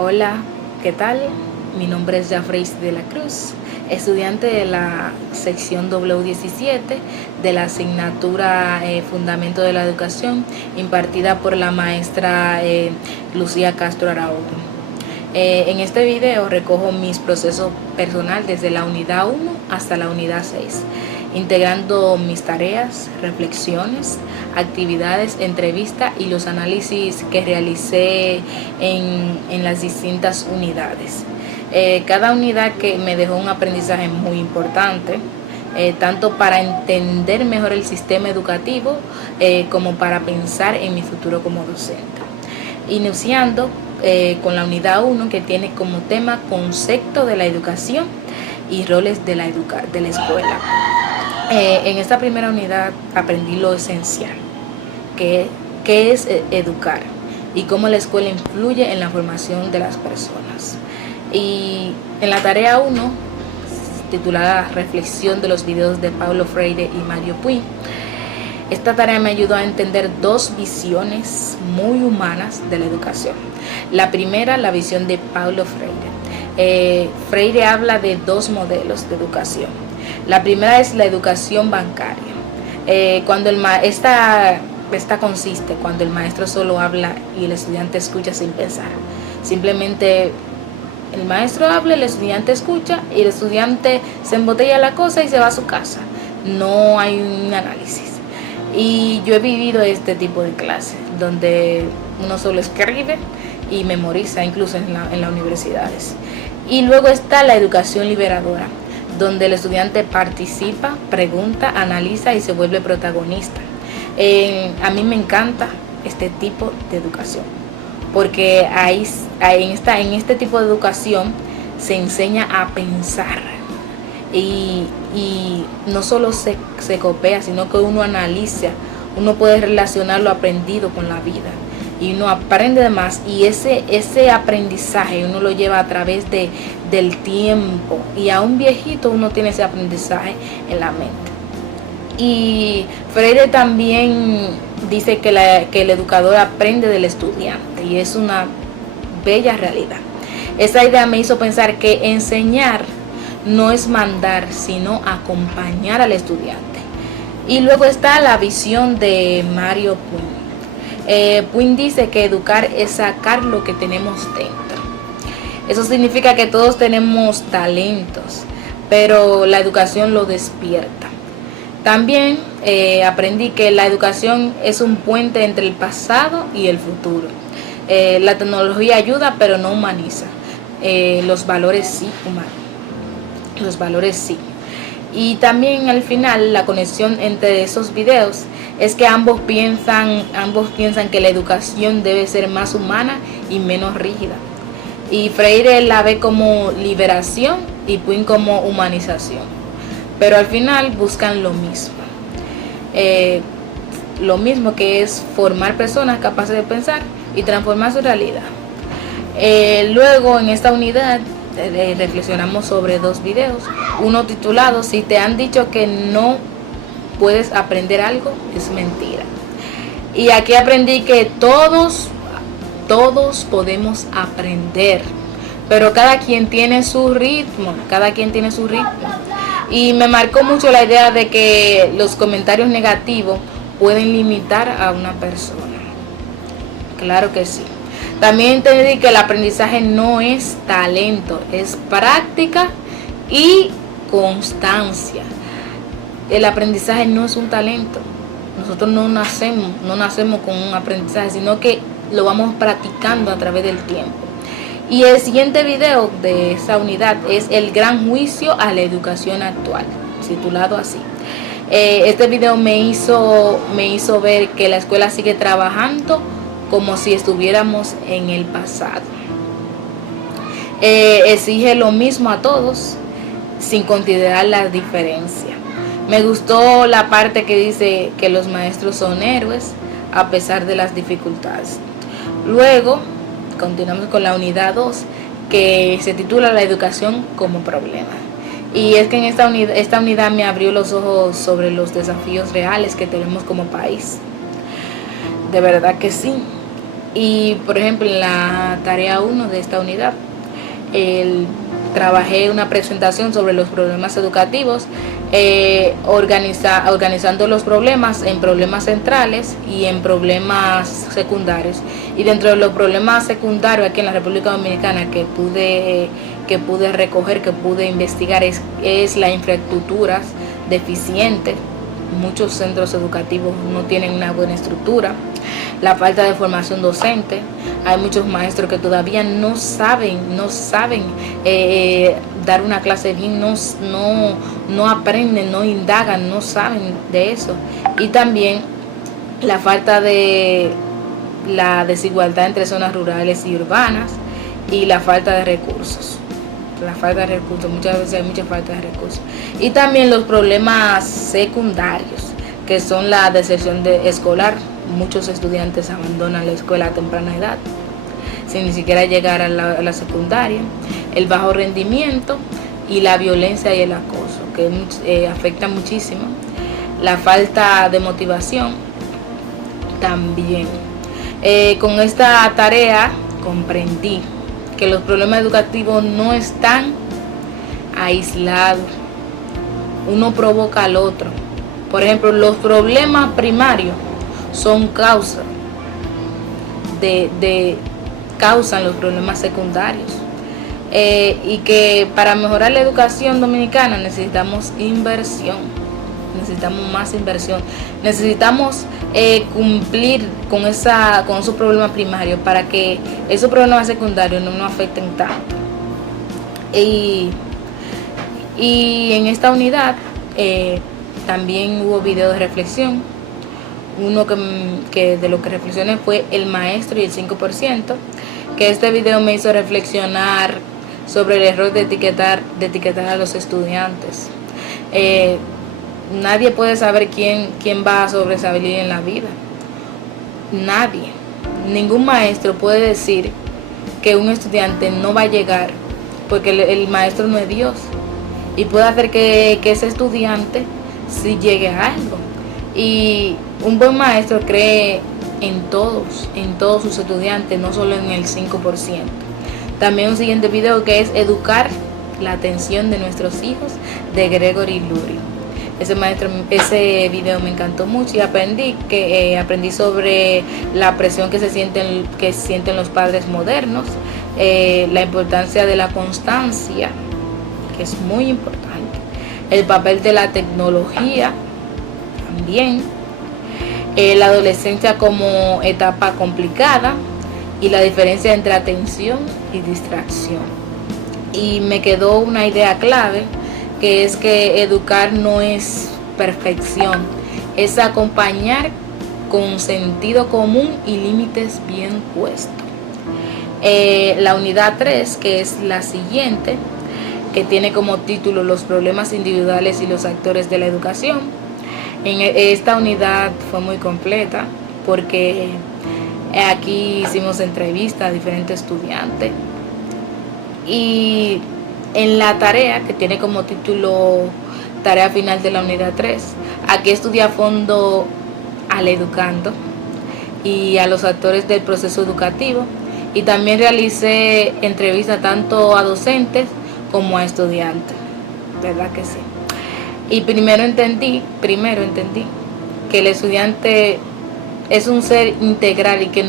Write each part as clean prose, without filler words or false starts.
Hola, ¿qué tal? Mi nombre es Jafreis de la Cruz, estudiante de la sección W17 de la asignatura Fundamento de la Educación, impartida por la maestra Lucía Castro Araújo. En este video recojo mis procesos personales desde la unidad 1 hasta la unidad 6, integrando mis tareas, reflexiones, actividades, entrevistas y los análisis que realicé en las distintas unidades. Cada unidad que me dejó un aprendizaje muy importante, tanto para entender mejor el sistema educativo como para pensar en mi futuro como docente. Iniciando con la unidad 1, que tiene como tema concepto de la educación y roles de la escuela. En esta primera unidad aprendí lo esencial, que es educar y cómo la escuela influye en la formación de las personas. Y en la tarea 1, titulada Reflexión de los videos de Paulo Freire y Mario Puig, esta tarea me ayudó a entender dos visiones muy humanas de la educación. La primera, la visión de Paulo Freire. Freire habla de dos modelos de educación. La primera es la educación bancaria. Esta consiste cuando el maestro solo habla y el estudiante escucha sin pensar. Simplemente el maestro habla, el estudiante escucha y el estudiante se embotella la cosa y se va a su casa. No hay un análisis. Y yo he vivido este tipo de clases donde uno solo escribe y memoriza, incluso en las universidades. Y luego está la educación liberadora, donde el estudiante participa, pregunta, analiza y se vuelve protagonista. A mí me encanta este tipo de educación, porque en este tipo de educación se enseña a pensar y no solo se copia, sino que uno analiza, uno puede relacionar lo aprendido con la vida y uno aprende de más, y ese aprendizaje uno lo lleva a través del tiempo, y a un viejito uno tiene ese aprendizaje en la mente. Y Freire también dice que el educador aprende del estudiante, y es una bella realidad. Esa idea me hizo pensar que enseñar no es mandar, sino acompañar al estudiante. Y luego está la visión de Mario Puig. Puig dice que educar es sacar lo que tenemos dentro. Eso significa que todos tenemos talentos, pero la educación lo despierta. También aprendí que la educación es un puente entre el pasado y el futuro. La tecnología ayuda, pero no humaniza. Los valores sí humanizan. Los valores sí. Y también al final la conexión entre esos videos es que ambos piensan que la educación debe ser más humana y menos rígida. Y Freire la ve como liberación y Puig como humanización. Pero al final buscan lo mismo. Lo mismo, que es formar personas capaces de pensar y transformar su realidad. Luego en esta unidad reflexionamos sobre dos videos. Uno titulado Si te han dicho que no puedes aprender algo, es mentira. Y aquí aprendí que todos podemos aprender, pero cada quien tiene su ritmo. Y me marcó mucho la idea de que los comentarios negativos pueden limitar a una persona. Claro que sí. También entendí que el aprendizaje no es talento, es práctica y constancia. El aprendizaje no es un talento. Nosotros no nacemos con un aprendizaje, sino que lo vamos practicando a través del tiempo. Y el siguiente video de esa unidad es el gran juicio a la educación actual, titulado así. Este video me hizo ver que la escuela sigue trabajando como si estuviéramos en el pasado. Exige lo mismo a todos sin considerar la diferencia. Me gustó la parte que dice que los maestros son héroes a pesar de las dificultades. Luego continuamos con la unidad 2, que se titula La educación como problema. Y es que en esta unidad me abrió los ojos sobre los desafíos reales que tenemos como país. De verdad que sí. Y por ejemplo, en la tarea 1 de esta unidad, trabajé una presentación sobre los problemas educativos, organizando los problemas en problemas centrales y en problemas secundarios. Y dentro de los problemas secundarios aquí en la República Dominicana que pude recoger, que pude investigar, es la infraestructura deficiente. Muchos centros educativos no tienen una buena estructura, la falta de formación docente. Hay muchos maestros que todavía no saben dar una clase bien, no aprenden, no indagan, no saben de eso. Y también la falta de la desigualdad entre zonas rurales y urbanas, y la falta de recursos. Muchas veces hay mucha falta de recursos. Y también los problemas secundarios, que son la deserción escolar. Muchos estudiantes abandonan la escuela a temprana edad, sin ni siquiera llegar a la secundaria. El bajo rendimiento y la violencia y el acoso, que afecta muchísimo. La falta de motivación también. Con esta tarea comprendí que los problemas educativos no están aislados, uno provoca al otro. Por ejemplo, los problemas primarios son causan los problemas secundarios, y que para mejorar la educación dominicana necesitamos más inversión, necesitamos cumplir con esos problemas primarios para que esos problemas secundarios no nos afecten tanto. Y en esta unidad también hubo video de reflexión. Uno que de lo que reflexioné fue el maestro y el 5%, que este video me hizo reflexionar sobre el error de etiquetar a los estudiantes. Nadie puede saber quién va a sobresalir en la vida. Nadie. Ningún maestro puede decir que un estudiante no va a llegar, porque el maestro no es Dios, y puede hacer que ese estudiante sí llegue a algo. Y un buen maestro cree en todos sus estudiantes, no solo en el 5%. También un siguiente video que es educar la atención de nuestros hijos, de Gregory Lurie. Ese video me encantó mucho, y aprendí sobre la presión que sienten los padres modernos, la importancia de la constancia, que es muy importante, el papel de la tecnología también, la adolescencia como etapa complicada y la diferencia entre atención y distracción. Y me quedó una idea clave, que es que educar no es perfección, es acompañar con sentido común y límites bien puestos. La unidad 3, que es la siguiente, que tiene como título los problemas individuales y los actores de la educación. En esta unidad fue muy completa, porque aquí hicimos entrevistas a diferentes estudiantes, y en la tarea, que tiene como título tarea final de la unidad 3, aquí estudié a fondo al educando y a los actores del proceso educativo, y también realicé entrevistas tanto a docentes como a estudiantes, ¿verdad que sí? Y primero entendí que el estudiante es un ser integral, y que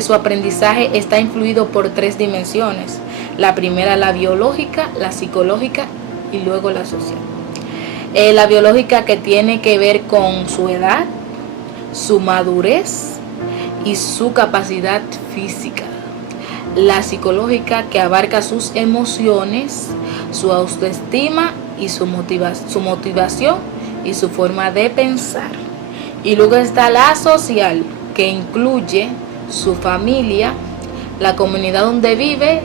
su aprendizaje está influido por 3 dimensiones. La primera, la biológica, la psicológica y luego la social. La biológica, que tiene que ver con su edad, su madurez y su capacidad física. La psicológica, que abarca sus emociones, su autoestima y su motivación y su forma de pensar. Y luego está la social, que incluye su familia, la comunidad donde vive,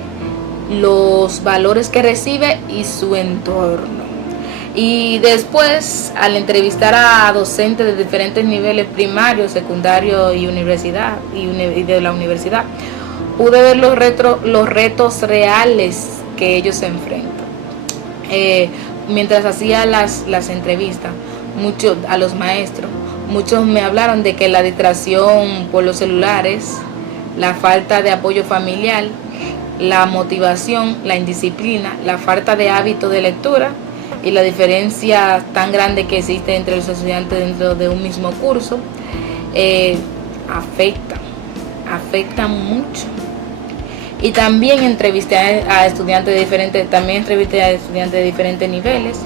los valores que recibe y su entorno. Y después, al entrevistar a docentes de diferentes niveles, primario, secundario y universidad, y de la universidad, pude ver los retos reales que ellos se enfrentan. Mientras hacía las entrevistas a los maestros, Muchos me hablaron de que la distracción por los celulares, la falta de apoyo familiar, la motivación, la indisciplina, la falta de hábito de lectura y la diferencia tan grande que existe entre los estudiantes dentro de un mismo curso afectan mucho. Y también entrevisté a estudiantes de diferentes niveles,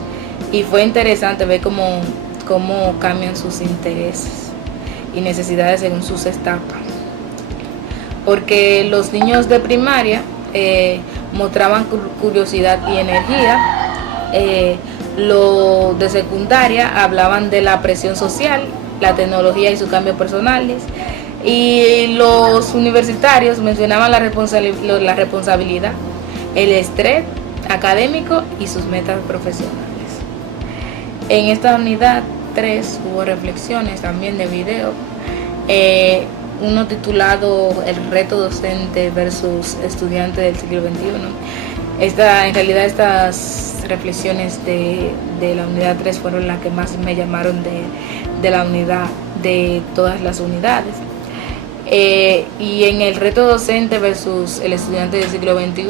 y fue interesante ver cómo cambian sus intereses y necesidades según sus etapas, porque los niños de primaria mostraban curiosidad y energía, los de secundaria hablaban de la presión social, la tecnología y sus cambios personales, y los universitarios mencionaban la responsabilidad, el estrés académico y sus metas profesionales. En esta unidad 3 hubo reflexiones también de video, uno titulado El reto docente versus estudiante del siglo XXI. En realidad estas reflexiones de la unidad 3 fueron las que más me llamaron de la unidad, de todas las unidades. Y en el reto docente versus el estudiante del siglo XXI,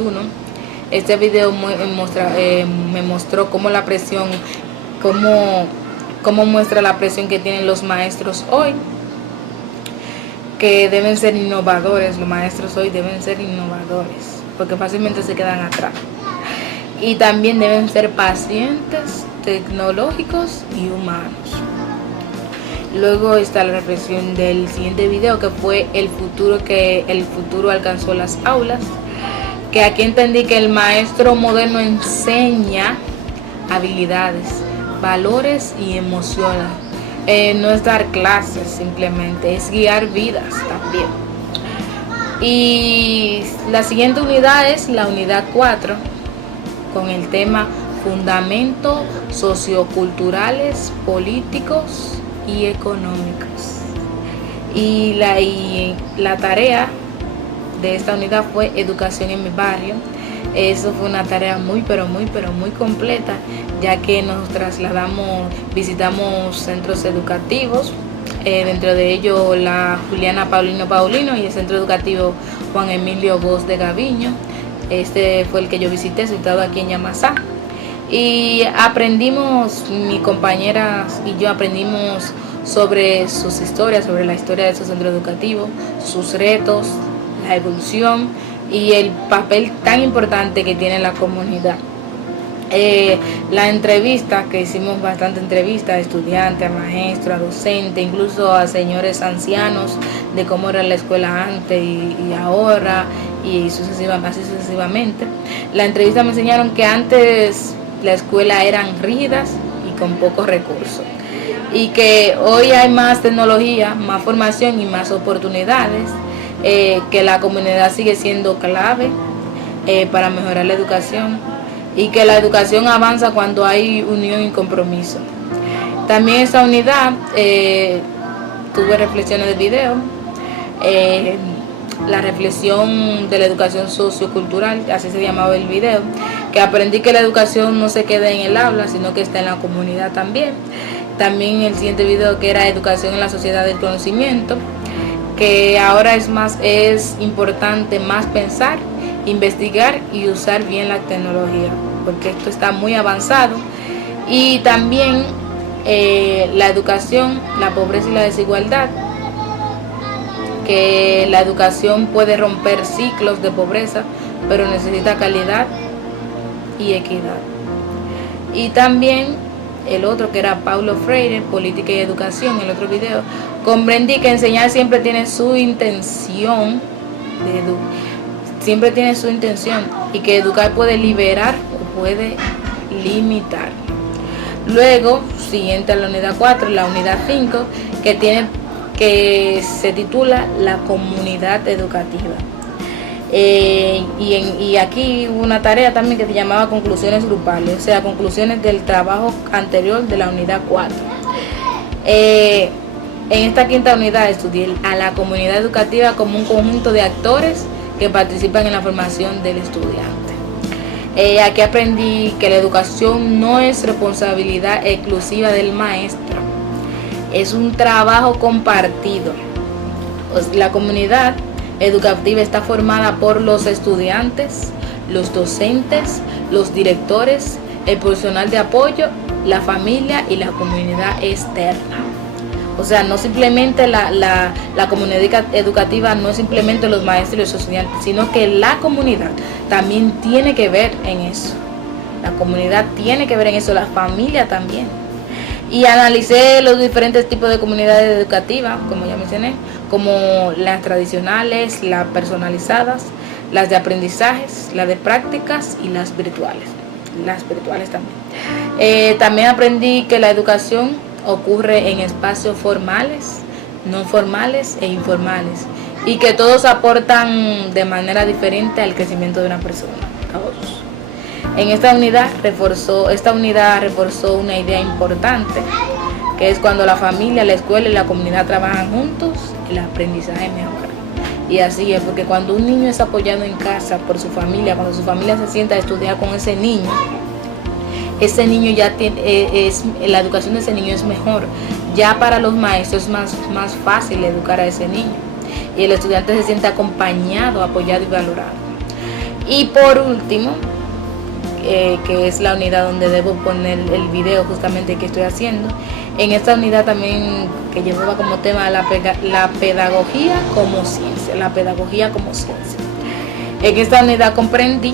este video me mostró cómo la presión, cómo muestra la presión que tienen los maestros hoy, que deben ser innovadores. Los maestros hoy deben ser innovadores, porque fácilmente se quedan atrás. Y también deben ser pacientes, tecnológicos y humanos. Luego está la reflexión del siguiente video, que fue el futuro alcanzó las aulas, que aquí entendí que el maestro moderno enseña habilidades, valores y emociones. No es dar clases simplemente, es guiar vidas también. Y la siguiente unidad es la unidad 4, con el tema fundamentos socioculturales, políticos y económicos. Y la tarea de esta unidad fue educación en mi barrio. Eso fue una tarea muy completa, ya que nos visitamos centros educativos, dentro de ellos la Juliana Paulino y el centro educativo Juan Emilio Bosch de Gaviño. Este fue el que yo visité, situado aquí en Yamasá. Y mis compañeras y yo aprendimos sobre sus historias, sobre la historia de su centro educativo, sus retos, la evolución y el papel tan importante que tiene la comunidad. La entrevista, que hicimos bastante entrevistas a estudiantes, a maestros, a docentes, incluso a señores ancianos, de cómo era la escuela antes y ahora, y así sucesivamente. La entrevista me enseñaron que antes la escuela eran rígidas y con pocos recursos, y que hoy hay más tecnología, más formación y más oportunidades, que la comunidad sigue siendo clave para mejorar la educación, y que la educación avanza cuando hay unión y compromiso. También esta unidad tuve reflexiones de video, la reflexión de la educación sociocultural, así se llamaba el video, que aprendí que la educación no se queda en el aula, sino que está en la comunidad también. También el siguiente video, que era educación en la sociedad del conocimiento, que ahora es importante más pensar, investigar y usar bien la tecnología, porque esto está muy avanzado. Y también la educación, la pobreza y la desigualdad, que la educación puede romper ciclos de pobreza, pero necesita calidad y equidad. Y también el otro, que era Paulo Freire, política y educación, el otro video, comprendí que enseñar siempre tiene su intención, y que educar puede liberar o puede limitar. Luego, siguiente a la unidad 4, la unidad 5, que se titula La comunidad educativa. Y aquí hubo una tarea también que se llamaba conclusiones grupales, o sea, conclusiones del trabajo anterior de la unidad 4. En esta quinta unidad estudié a la comunidad educativa como un conjunto de actores que participan en la formación del estudiante. Aquí aprendí que la educación no es responsabilidad exclusiva del maestro, es un trabajo compartido. La comunidad educativa está formada por los estudiantes, los docentes, los directores, el personal de apoyo, la familia y la comunidad externa. O sea, no simplemente la comunidad educativa, no es simplemente los maestros y los estudiantes, sino que la comunidad también tiene que ver en eso. La comunidad tiene que ver en eso, la familia también. Y analicé los diferentes tipos de comunidades educativas, como ya mencioné, como las tradicionales, las personalizadas, las de aprendizajes, las de prácticas y las virtuales. Las virtuales también. También aprendí que la educación ocurre en espacios formales, no formales e informales, y que todos aportan de manera diferente al crecimiento de una persona. Todos. En esta unidad reforzó una idea importante, que es cuando la familia, la escuela y la comunidad trabajan juntos, el aprendizaje mejora. Y así es, porque cuando un niño es apoyado en casa por su familia, cuando su familia se sienta a estudiar con ese niño ya tiene, la educación de ese niño es mejor. Ya para los maestros es más fácil educar a ese niño. Y el estudiante se siente acompañado, apoyado y valorado. Y por último, que es la unidad donde debo poner el video justamente que estoy haciendo. En esta unidad también, que llevaba como tema la pedagogía como ciencia, la pedagogía como ciencia. En esta unidad comprendí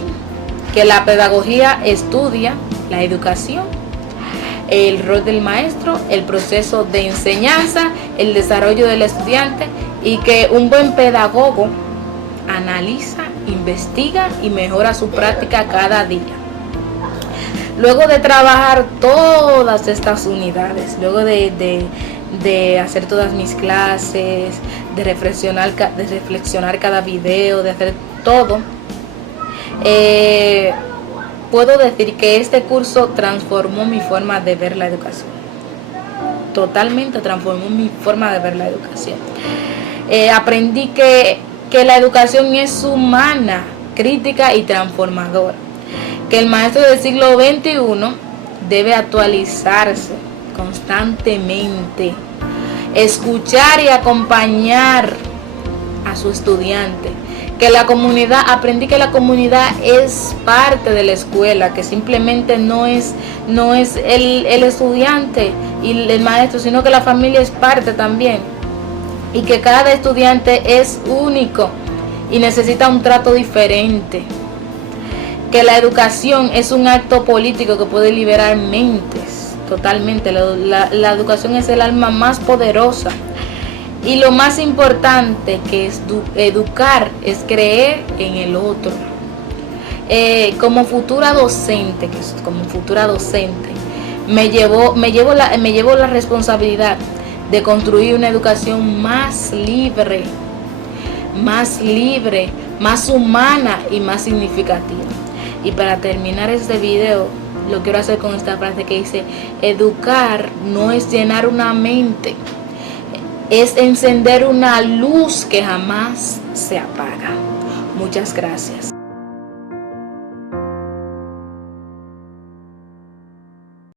que la pedagogía estudia la educación, el rol del maestro, el proceso de enseñanza, el desarrollo del estudiante, y que un buen pedagogo analiza, investiga y mejora su práctica cada día. Luego de trabajar todas estas unidades, luego de hacer todas mis clases, de reflexionar cada video, de hacer todo, puedo decir que este curso transformó mi forma de ver la educación. Totalmente transformó mi forma de ver la educación. Aprendí que la educación es humana, crítica y transformadora. Que el maestro del siglo XXI debe actualizarse constantemente, escuchar y acompañar a su estudiante. Aprendí que la comunidad es parte de la escuela, que simplemente no es el estudiante y el maestro, sino que la familia es parte también, y que cada estudiante es único y necesita un trato diferente. Que la educación es un acto político que puede liberar mentes totalmente. La educación es el alma más poderosa. Y lo más importante, que es educar, es creer en el otro. Como futura docente, me llevo la responsabilidad de construir una educación más libre, más humana y más significativa. Y para terminar este video, lo quiero hacer con esta frase que dice: educar no es llenar una mente, es encender una luz que jamás se apaga. Muchas gracias.